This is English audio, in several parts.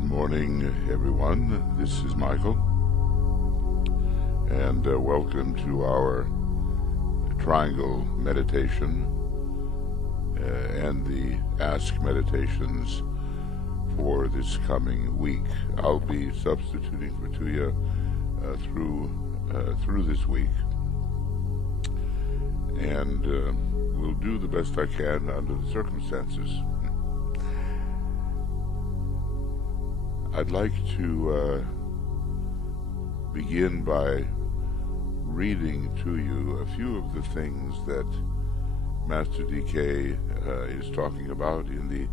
Good morning, everyone. This is Michael, and welcome to our Triangle Meditation and the Ask Meditations for this coming week. I'll be substituting for Tuya through this week, and we'll do the best I can under the circumstances. I'd like to begin by reading to you a few of the things that Master DK is talking about in the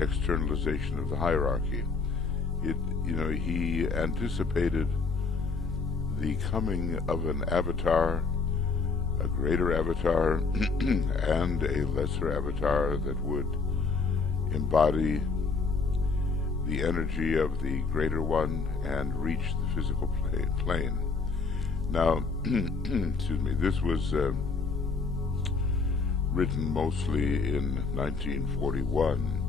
externalization of the hierarchy. He anticipated the coming of an avatar, a greater avatar, and a lesser avatar that would embody the energy of the greater one and reach the physical plane. Now, excuse me, this was written mostly in 1941,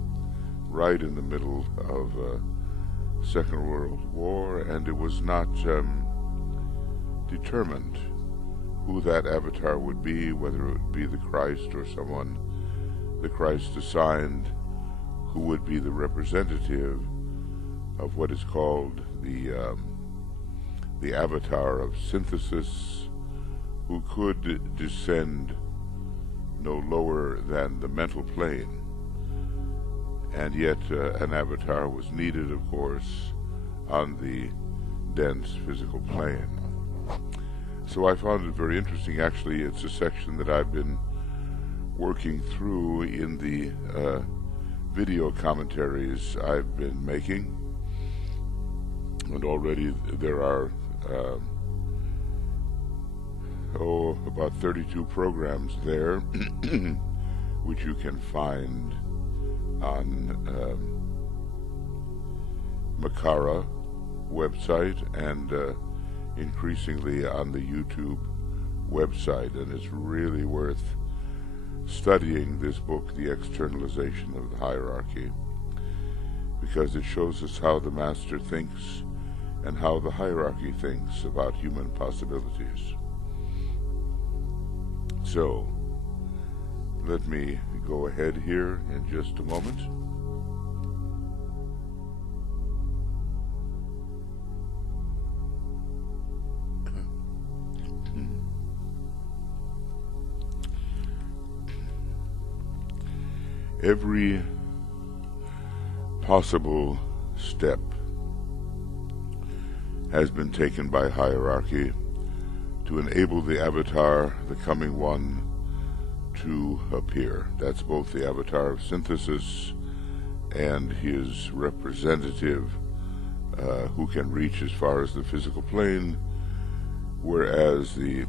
right in the middle of Second World War, and it was not determined who that avatar would be, whether it would be the Christ or someone the Christ assigned, who would be the representative of what is called the avatar of synthesis, who could descend no lower than the mental plane. And yet an avatar was needed, of course, on the dense physical plane. So I found it very interesting. Actually, it's a section that I've been working through in the video commentaries I've been making, and already there are about 32 programs there which you can find on Makara website and increasingly on the YouTube website, and it's really worth studying this book, The Externalization of the Hierarchy, because it shows us how the Master thinks and how the hierarchy thinks about human possibilities. So, let me go ahead here in just a moment. Every possible step has been taken by hierarchy to enable the avatar, the coming one, to appear. That's both the avatar of synthesis and his representative, who can reach as far as the physical plane, whereas the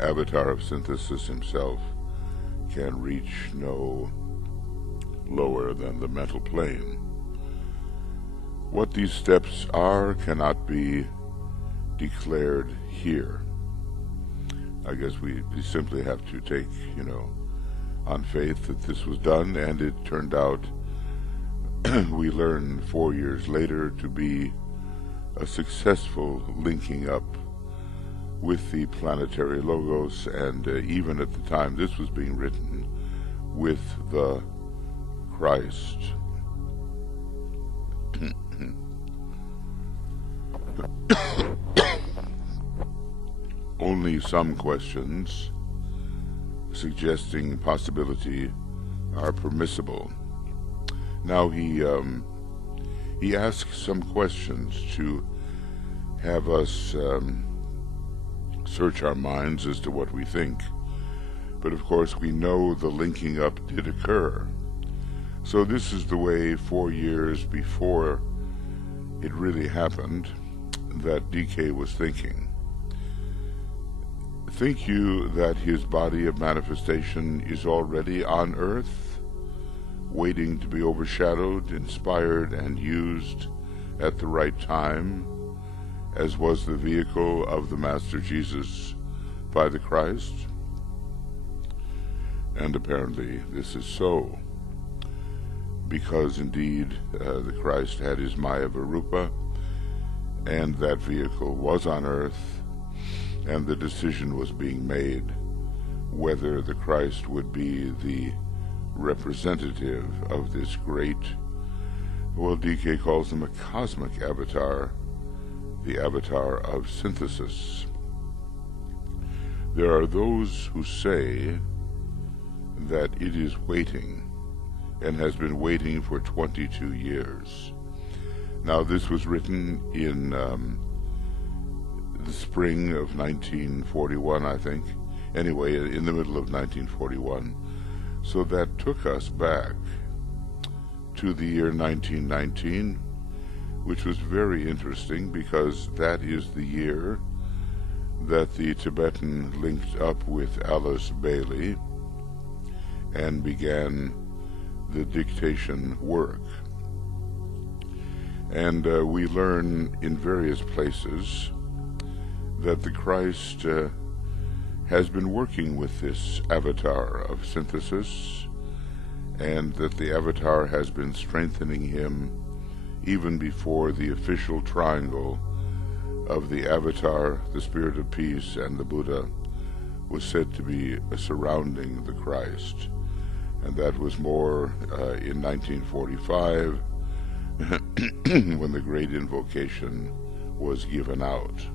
avatar of synthesis himself can reach no lower than the mental plane. What these steps are cannot be declared here. I guess we simply have to take, on faith that this was done, and it turned out, we learned 4 years later, to be a successful linking up with the planetary logos, and even at the time this was being written, with the Christ. Only some questions suggesting possibility are permissible. Now he asks some questions to have us search our minds as to what we think. But of course we know the linking up did occur. So this is the way 4 years before it really happened that DK was thinking. Think you that his body of manifestation is already on earth, waiting to be overshadowed, inspired, and used at the right time, as was the vehicle of the Master Jesus by the Christ? And apparently this is so. because indeed the Christ had his Maya Varupa, and that vehicle was on earth, and the decision was being made whether the Christ would be the representative of this great, well, DK calls him a cosmic avatar, the avatar of synthesis. There are those who say that it is waiting, and has been waiting for 22 years. Now, this was written in the spring of 1941, I think. Anyway, in the middle of 1941. So that took us back to the year 1919, which was very interesting because that is the year that the Tibetan linked up with Alice Bailey and began the dictation work. And we learn in various places that the Christ has been working with this avatar of synthesis, and that the avatar has been strengthening him even before the official triangle of the avatar, the Spirit of Peace, and the Buddha was said to be surrounding the Christ. And that was more in 1945 when the great invocation was given out.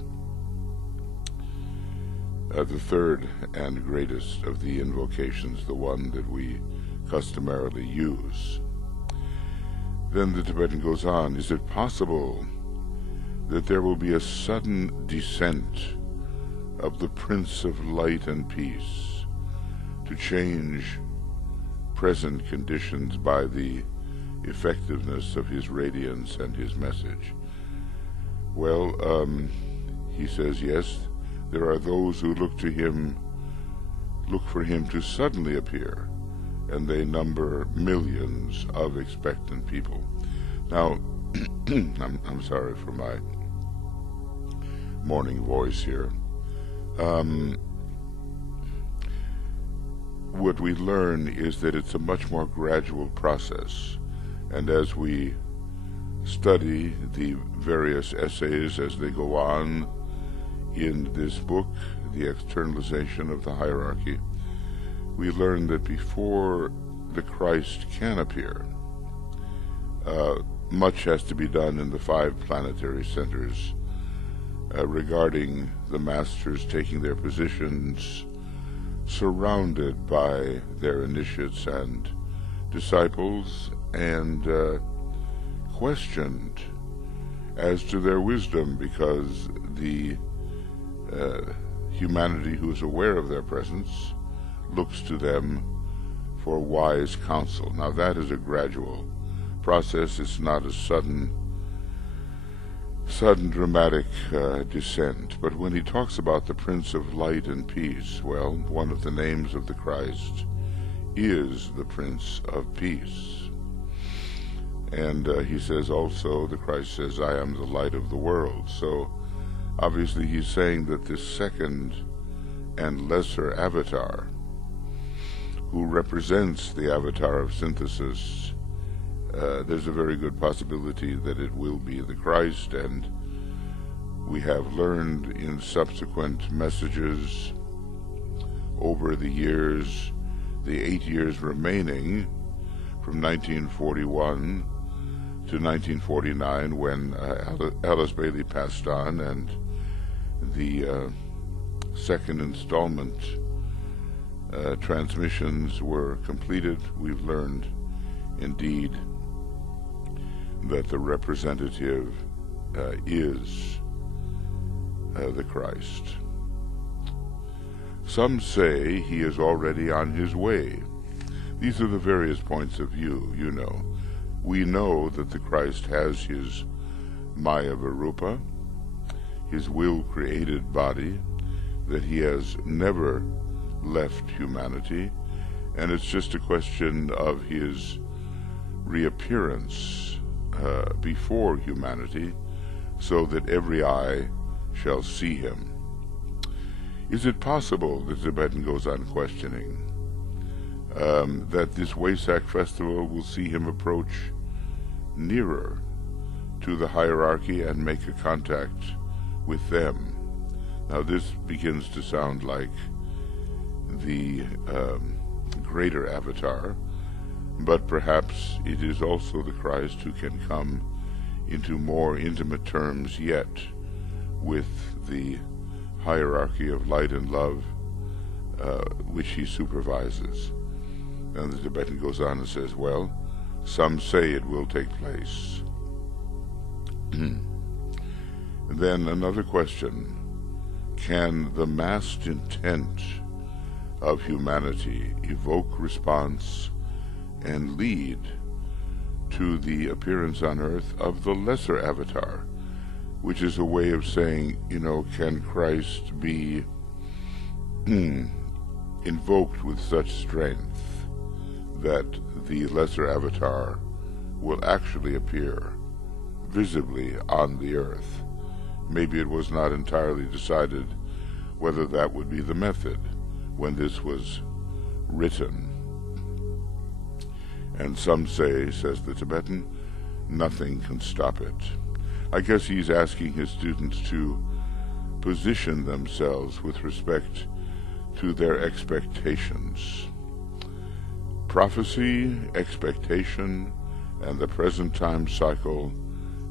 The third and greatest of the invocations, the one that we customarily use. Then the Tibetan goes on, is it possible that there will be a sudden descent of the Prince of Light and Peace to change present conditions by the effectiveness of his radiance and his message? Well, he says, yes, there are those who look for him to suddenly appear, and they number millions of expectant people. Now, I'm sorry for my morning voice here. What we learn is that it's a much more gradual process, and as we study the various essays as they go on in this book, The Externalization of the Hierarchy, we learn that before the Christ can appear, much has to be done in the 5 planetary centers regarding the masters taking their positions, surrounded by their initiates and disciples, and questioned as to their wisdom, because the humanity who is aware of their presence looks to them for wise counsel. Now, that is a gradual process. It's not a sudden dramatic descent. But when he talks about the Prince of Light and Peace, well, one of the names of the Christ is the Prince of Peace. And he says also, the Christ says, I am the light of the world. So obviously he's saying that this second and lesser avatar, who represents the avatar of synthesis, there's a very good possibility that it will be the Christ. And we have learned in subsequent messages over the years, the 8 years remaining from 1941 to 1949, when Alice Bailey passed on and the second installment transmissions were completed. We've learned indeed that the representative is the Christ. Some say he is already on his way. These are the various points of view, you know. We know that the Christ has his Maya Varupa, his will-created body, that he has never left humanity, and it's just a question of his reappearance before humanity, so that every eye shall see him. Is it possible, the Tibetan goes on questioning, that this Wesak festival will see him approach nearer to the hierarchy and make a contact with them. Now this begins to sound like the greater avatar, but perhaps it is also the Christ who can come into more intimate terms yet with the hierarchy of light and love which he supervises. And the Tibetan goes on and says, well, some say it will take place. Then another question: can the massed intent of humanity evoke response and lead to the appearance on earth of the lesser avatar, which is a way of saying, can Christ be invoked with such strength that the lesser avatar will actually appear visibly on the earth? Maybe it was not entirely decided whether that would be the method when this was written. And some say, says the Tibetan, nothing can stop it. I guess he's asking his students to position themselves with respect to their expectations. Prophecy, expectation, and the present time cycle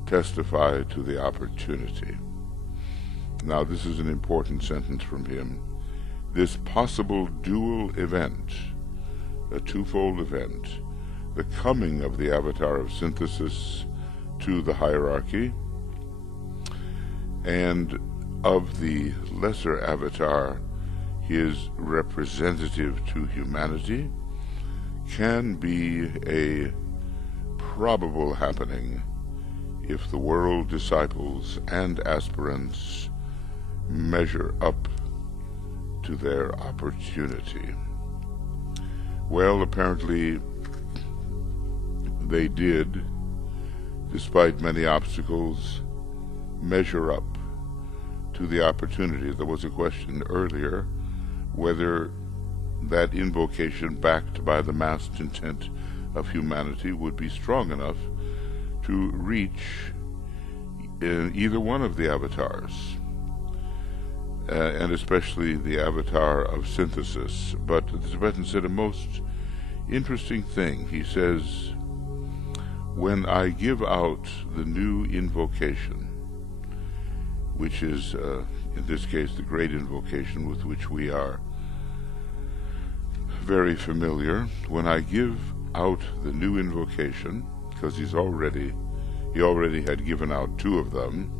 testify to the opportunity. Now this is an important sentence from him. This possible dual event, a twofold event, the coming of the avatar of synthesis to the hierarchy, and of the lesser avatar, his representative to humanity, can be a probable happening if the world disciples and aspirants measure up to their opportunity. Well, apparently they did, despite many obstacles, measure up to the opportunity. There was a question earlier whether that invocation backed by the massed intent of humanity would be strong enough to reach either one of the avatars, and especially the avatar of synthesis. But the Tibetan said a most interesting thing. He says, when I give out the new invocation, which is, in this case, the great invocation with which we are very familiar, when I give out the new invocation, because he already had given out two of them,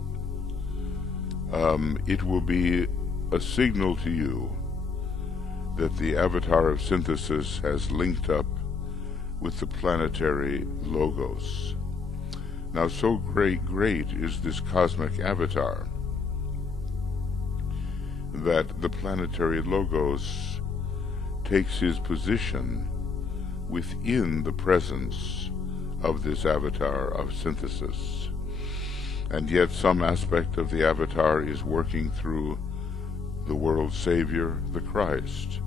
it will be a signal to you that the avatar of synthesis has linked up with the planetary logos. Now, so great is this cosmic avatar that the planetary logos takes his position within the presence of this avatar of synthesis. And yet some aspect of the avatar is working through the world's Savior, the Christ.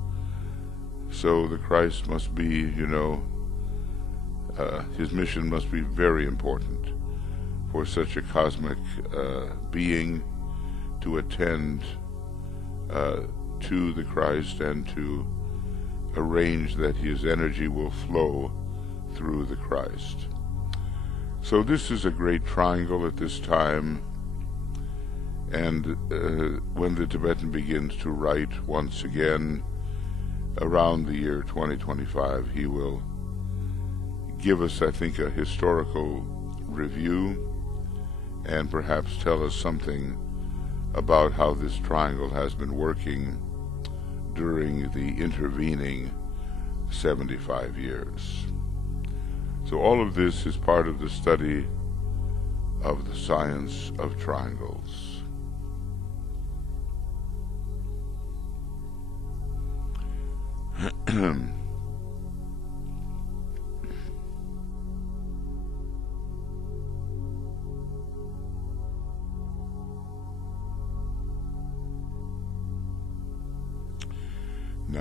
So the Christ must be, his mission must be very important for such a cosmic being to attend to the Christ and to arrange that his energy will flow through the Christ. So this is a great triangle at this time, and when the Tibetan begins to write once again around the year 2025, he will give us, I think, a historical review and perhaps tell us something about how this triangle has been working during the intervening 75 years. So all of this is part of the study of the science of triangles.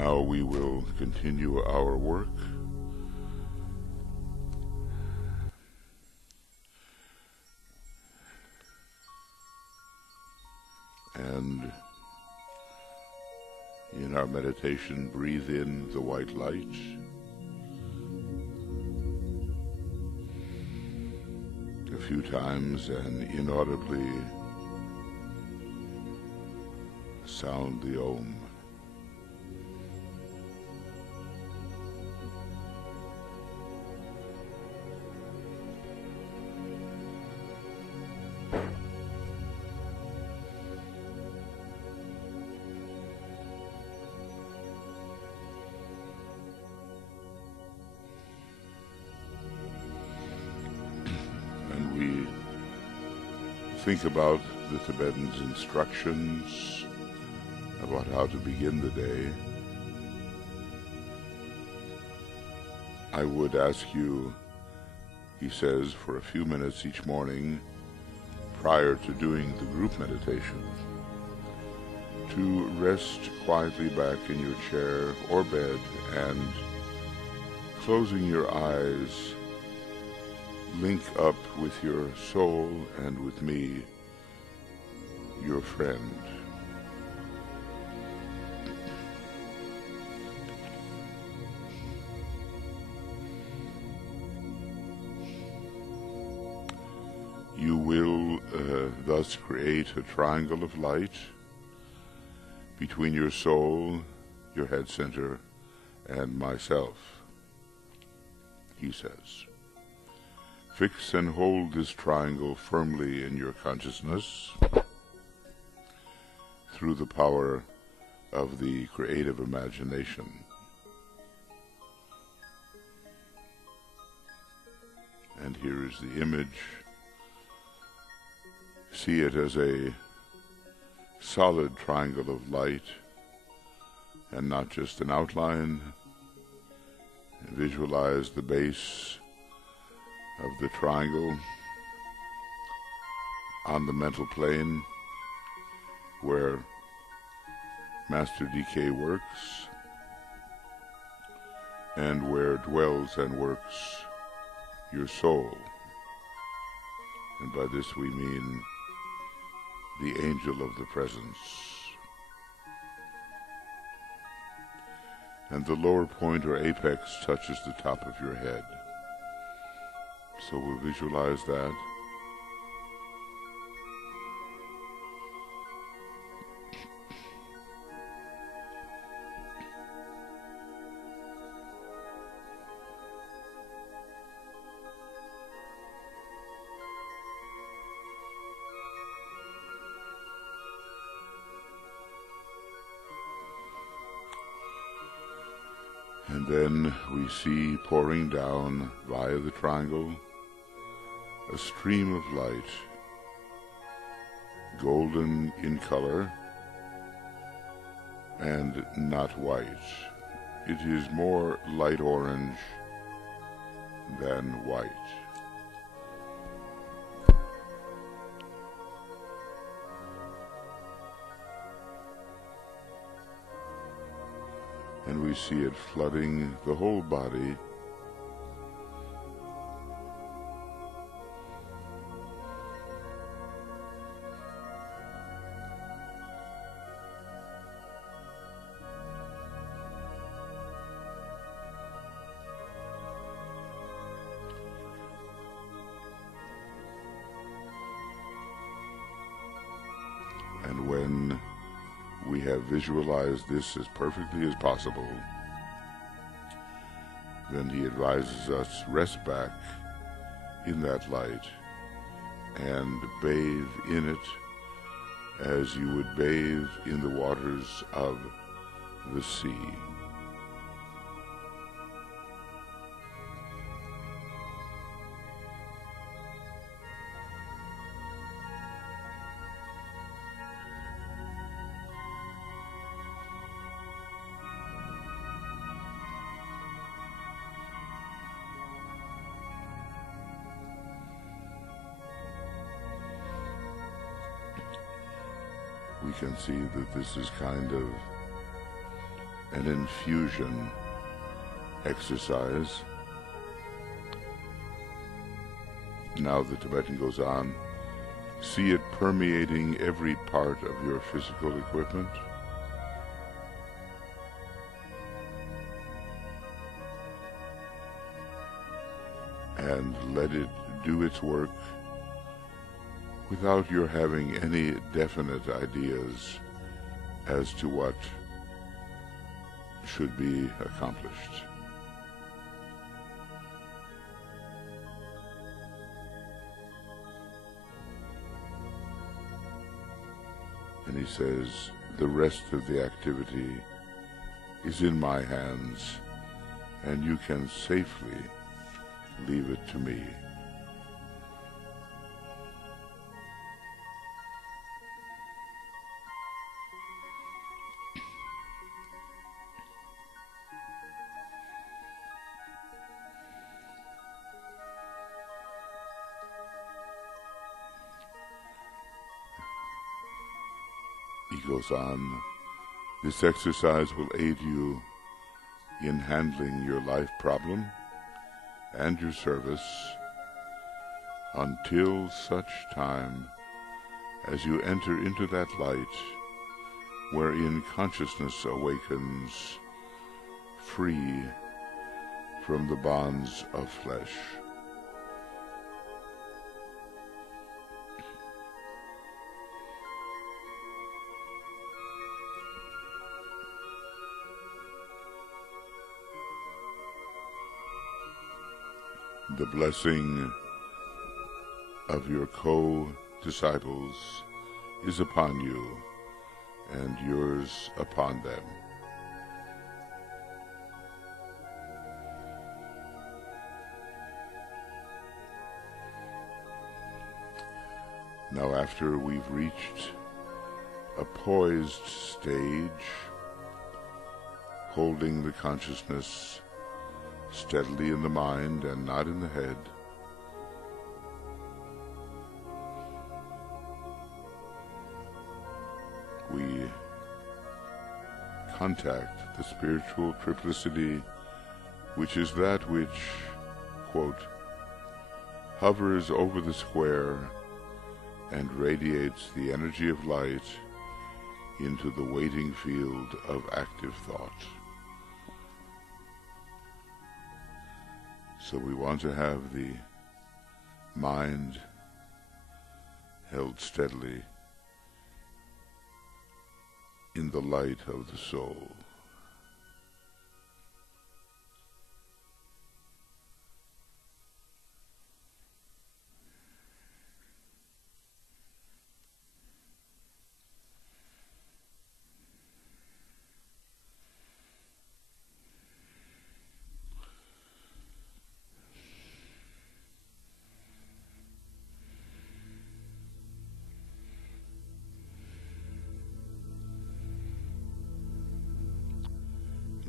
Now we will continue our work. And in our meditation, breathe in the white light. A few times and inaudibly sound the Om. We think about the Tibetan's instructions about how to begin the day. I would ask you, he says, for a few minutes each morning prior to doing the group meditation, to rest quietly back in your chair or bed and, closing your eyes, link up with your soul and with me, your friend. You will thus create a triangle of light between your soul, your head center, and myself, he says. Fix and hold this triangle firmly in your consciousness through the power of the creative imagination. And here is the image. See it as a solid triangle of light and not just an outline. Visualize the base of the triangle on the mental plane where Master DK works and where dwells and works your soul. And by this we mean the angel of the presence. And the lower point or apex touches the top of your head. So we'll visualize that. And then we see pouring down via the triangle a stream of light, golden in color and not white. It is more light orange than white. And we see it flooding the whole body. And when we have visualized this as perfectly as possible, then he advises us rest back in that light and bathe in it as you would bathe in the waters of the sea. We can see that this is kind of an infusion exercise. Now the Tibetan goes on, see it permeating every part of your physical equipment. And let it do its work without your having any definite ideas as to what should be accomplished. And he says, the rest of the activity is in my hands, and you can safely leave it to me. He goes on, this exercise will aid you in handling your life problem and your service until such time as you enter into that light wherein consciousness awakens free from the bonds of flesh. The blessing of your co-disciples is upon you, and yours upon them. Now, after we've reached a poised stage, holding the consciousness steadily in the mind and not in the head, we contact the spiritual triplicity, which is that which, quote, hovers over the square and radiates the energy of light into the waiting field of active thought. So we want to have the mind held steadily in the light of the soul.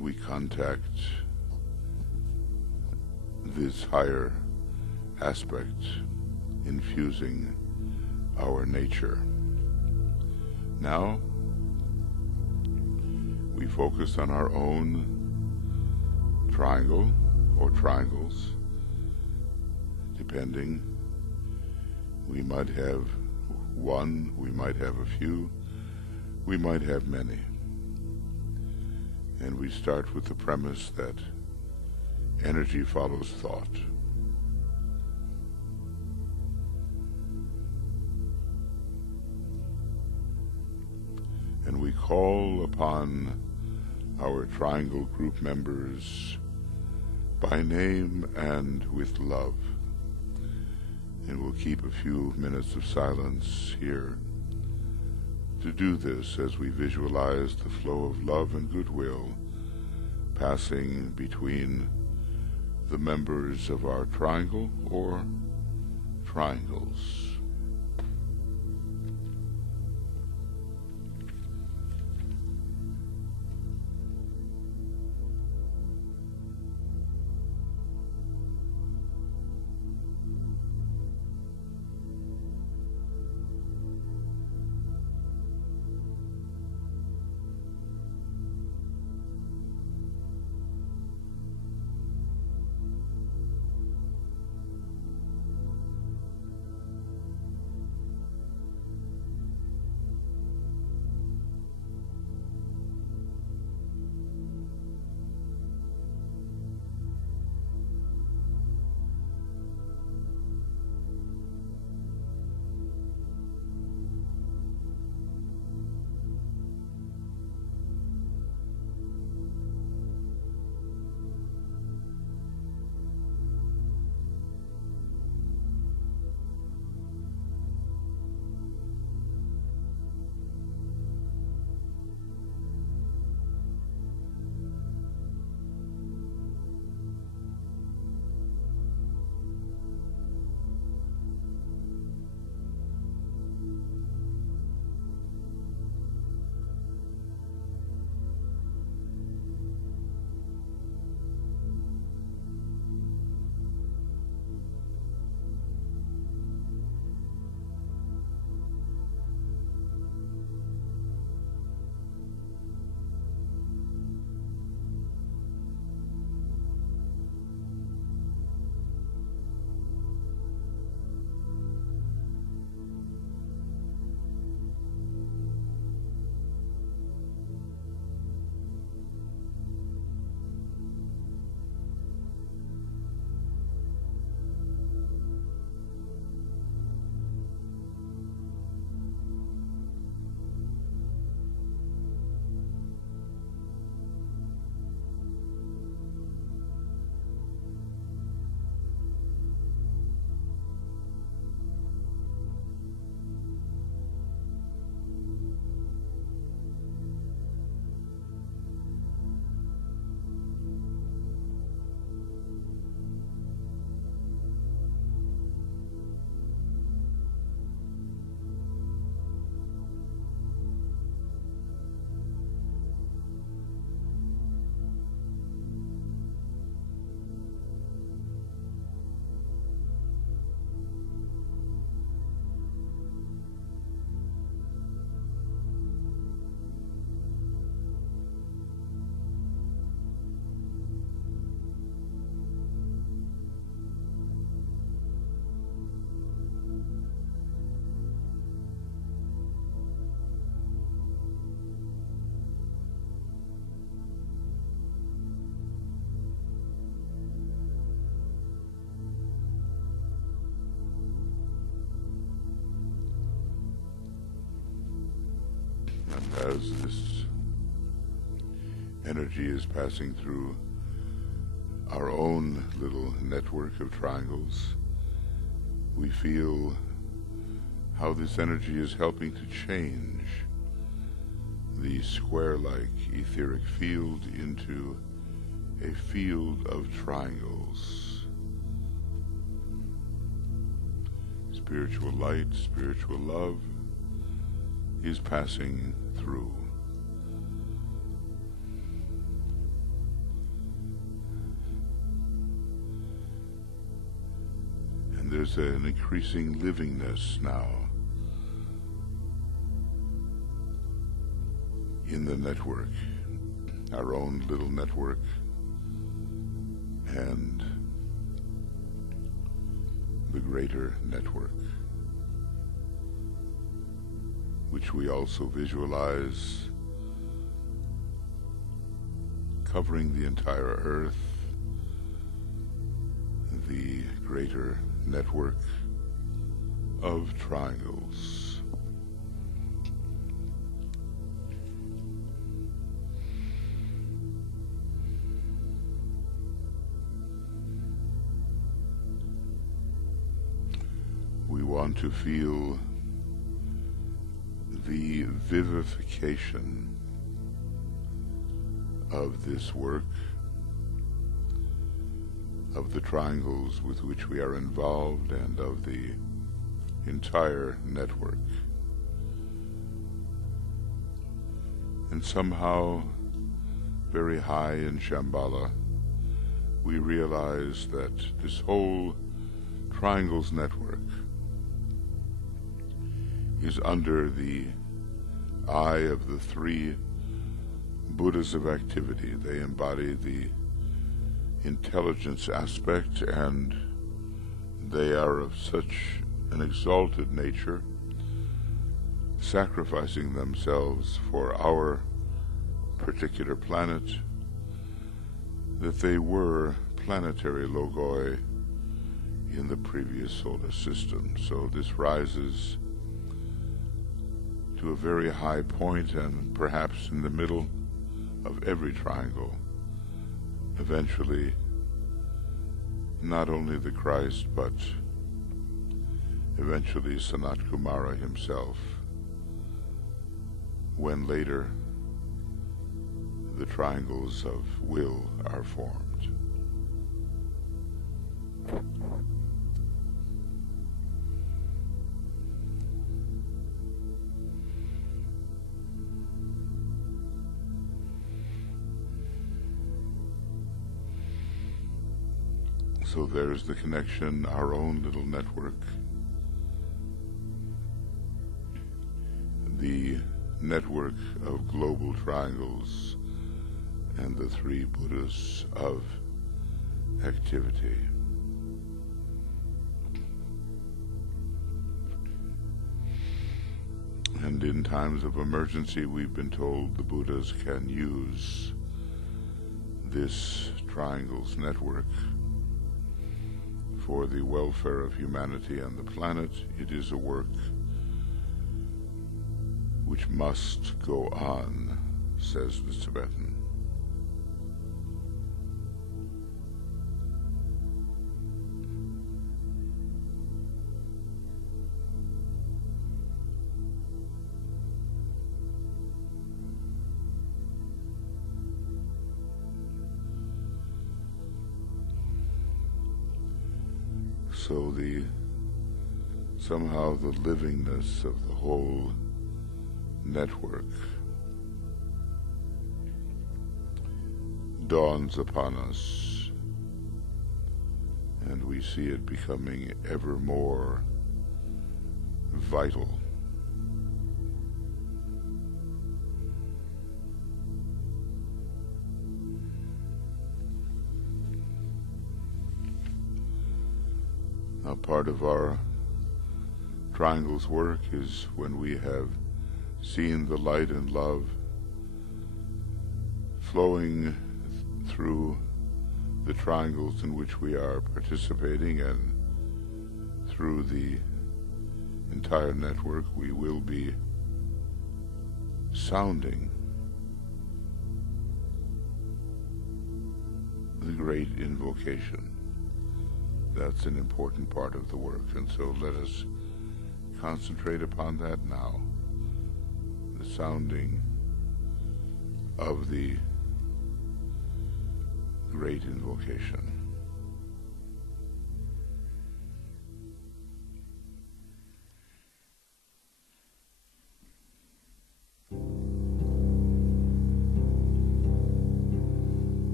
We contact this higher aspect infusing our nature. Now, we focus on our own triangle or triangles, depending. We might have one, we might have a few, we might have many. And we start with the premise that energy follows thought. And we call upon our triangle group members by name and with love. And we'll keep a few minutes of silence here to do this as we visualize the flow of love and goodwill passing between the members of our triangle or triangles. as this energy is passing through our own little network of triangles, we feel how this energy is helping to change the square-like etheric field into a field of triangles. Spiritual light, spiritual love is passing through. And there's an increasing livingness now in the network, our own little network, and the greater network, which we also visualize covering the entire Earth, the greater network of triangles. We want to feel the vivification of this work, of the triangles with which we are involved, and of the entire network. And somehow, very high in Shambhala, we realize that this whole triangles network is under the eye of the three Buddhas of activity. They embody the intelligence aspect, and they are of such an exalted nature, sacrificing themselves for our particular planet, that they were planetary logoi in the previous solar system. So this rises to a very high point, and perhaps in the middle of every triangle, eventually, not only the Christ, but eventually Sanat Kumara himself, when later the triangles of will are formed. So there's the connection, our own little network, the network of global triangles, and the three Buddhas of activity. And in times of emergency, we've been told the Buddhas can use this triangles network for the welfare of humanity and the planet. It is a work which must go on, says the Tibetan. So somehow the livingness of the whole network dawns upon us, and we see it becoming ever more vital. Now, part of our triangles work is when we have seen the light and love flowing through the triangles in which we are participating and through the entire network, we will be sounding the great invocation. That's an important part of the work, and so let us concentrate upon that now. The sounding of the great invocation.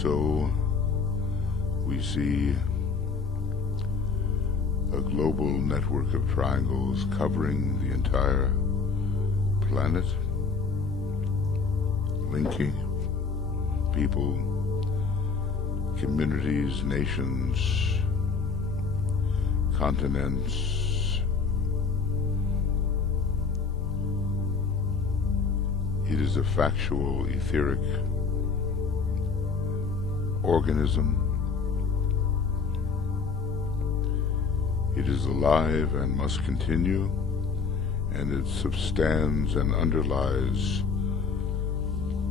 so we see a global network of triangles covering the entire planet, linking people, communities, nations, continents. It is a factual, etheric organism. It is alive and must continue, and it substands and underlies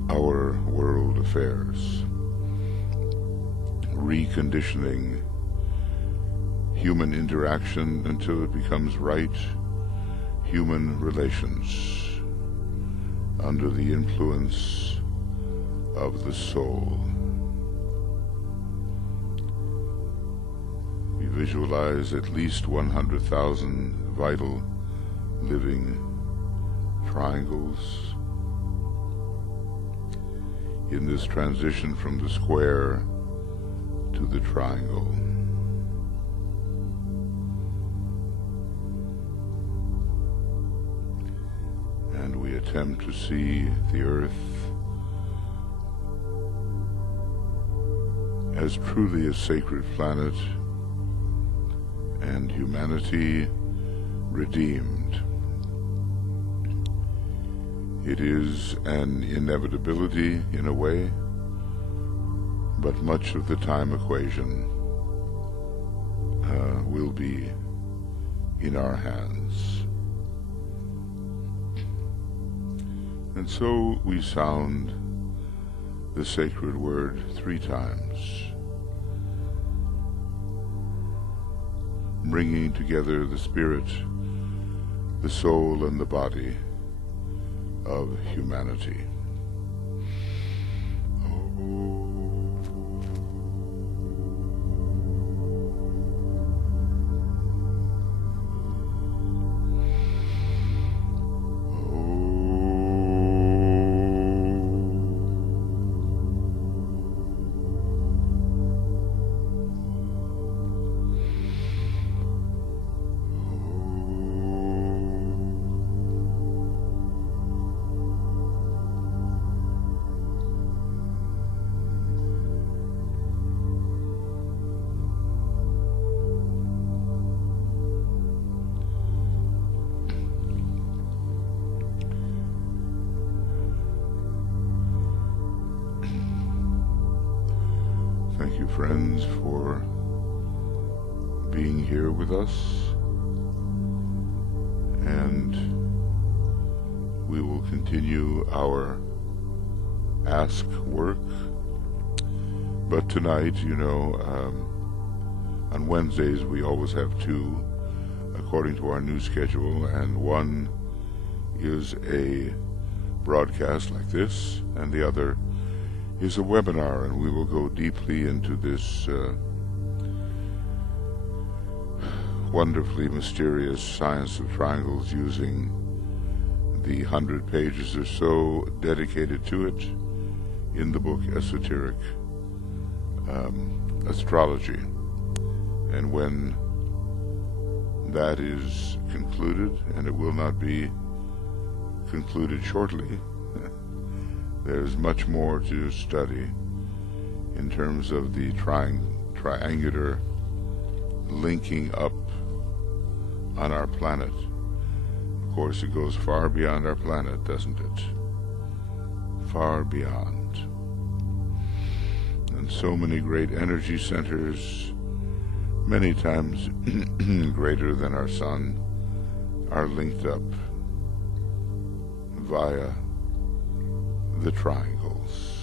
our world affairs, reconditioning human interaction until it becomes right human relations under the influence of the soul. We visualize at least 100,000 vital living triangles in this transition from the square to the triangle. And we attempt to see the earth as truly a sacred planet and humanity redeemed. It is an inevitability in a way, but much of the time equation will be in our hands. And so we sound the sacred word 3 times, bringing together the spirit, the soul, and the body of humanity. Thank you, friends, for being here with us, and we will continue our ask work. But tonight, on Wednesdays we always have 2 according to our new schedule, and one is a broadcast like this, and the other is a webinar, and we will go deeply into this wonderfully mysterious science of triangles using the 100 pages or so dedicated to it in the book Esoteric Astrology. And when that is concluded, and it will not be concluded shortly, there's much more to study in terms of the triangular linking up on our planet. Of course, it goes far beyond our planet, doesn't it? Far beyond. And so many great energy centers, many times greater than our sun, are linked up via the triangles.